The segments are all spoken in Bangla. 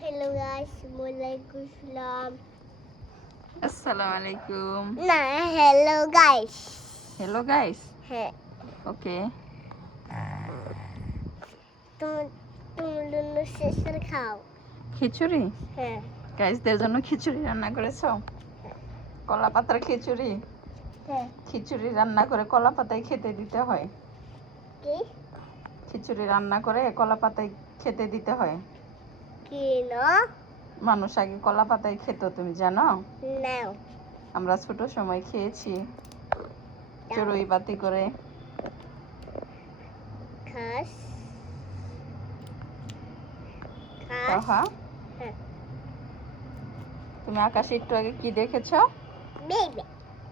Hello guys, Walaikum salam. Assalamualaikum. Nah, hello guys. Hello guys. হ্যাঁ Okay. তোমার জন্য শেষের খাও। খিচুড়ি হ্যাঁ গাইসদের জন্য খিচুড়ি রান্না করেছো? কলা পাতার খিচুড়ি? হ্যাঁ খিচুড়ি রান্না করে কলা পাতায় খেতে দিতে হয়। কি খিচুড়ি রান্না করে কলা পাতায় খেতে দিতে হয়। কি না মানুষ আগে কলা পাতায় খেত, তুমি জানো? নাও আমরা ছোট সময় খেয়েছি চড়ুই বাতি করে। খাস তাহা হ্যাঁ তুমি আকাশে একটু আগে কি দেখেছো? বেবে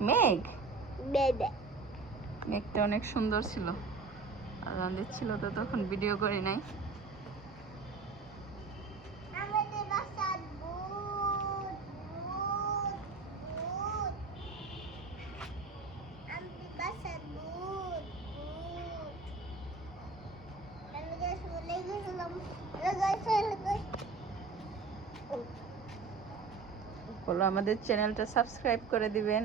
মেঘ। বেবে মেঘটা অনেক সুন্দর ছিল, আজান দিচ্ছিল তো তখন ভিডিও করি নাই। আমাদের বাসার ভূত ভূত ভূত আমাদের বাসার ভূত ভূত আমি গাছ বলে গেছিলাম বলো আমাদের চ্যানেলটা সাবস্ক্রাইব করে দিবেন,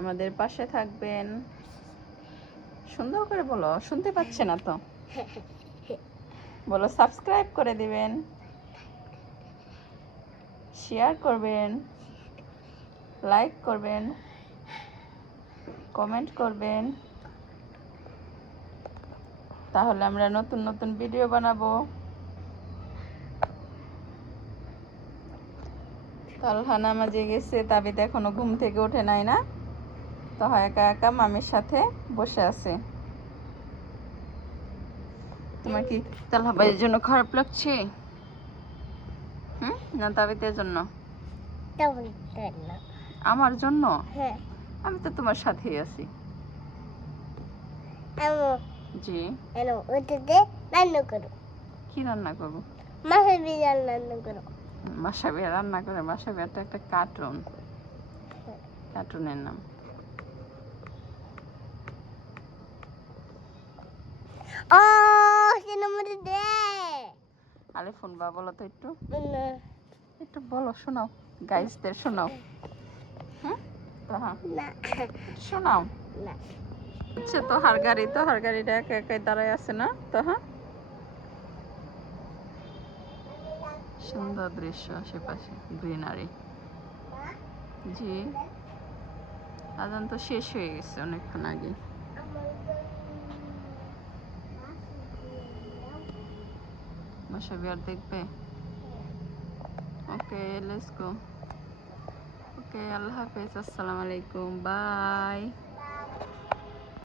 আমাদের পাশে থাকবেন। সুন্দর করে বলো, শুনতে পাচ্ছে না তো। বলো সাবস্ক্রাইব করে দিবেন, শেয়ার করবেন, লাইক করবেন, কমেন্ট করবেন, তাহলে আমরা নতুন নতুন ভিডিও বানাবো। তালহা নামাজে গেছে, তাবিদ এখনো ঘুম থেকে ওঠে নাই না, তো একা একা মামির সাথে বসে আছে। তোমার কি তালহা ভাইয়ের জন্য খারাপ লাগছে? না তাবিদের জন্য? আমার জন্য? হ্যাঁ আমি তো তোমার সাথেই আছি। জি। ওটাতে রান্না করো, কি রান্না করবো? মাছের বিরিয়ানি রান্না করো। মাসাবিয়া রান্না করে? মাসাবিয়া তো একটা কার্টুন, কার্টুনের নাম। ও সিনেমা দে আলিফুন বা বলো তো একটু, না একটু বলো, শোনাও, গাইসদের শোনাও। না শোনাও। না হচ্ছে তো হার গাড়িটা একা একাই দাঁড়ায় আছে না তো? সুন্দর দৃশ্য আশেপাশে, গ্রিনারি। জি, আজান তো শেষ হয়ে গেছে অনেকক্ষণ আগে। মাসাবিয়ার দেখবে? ওকে, লেটস গো। ওকে, আল্লাহ হাফেজ, আসসালামু আলাইকুম, বাই।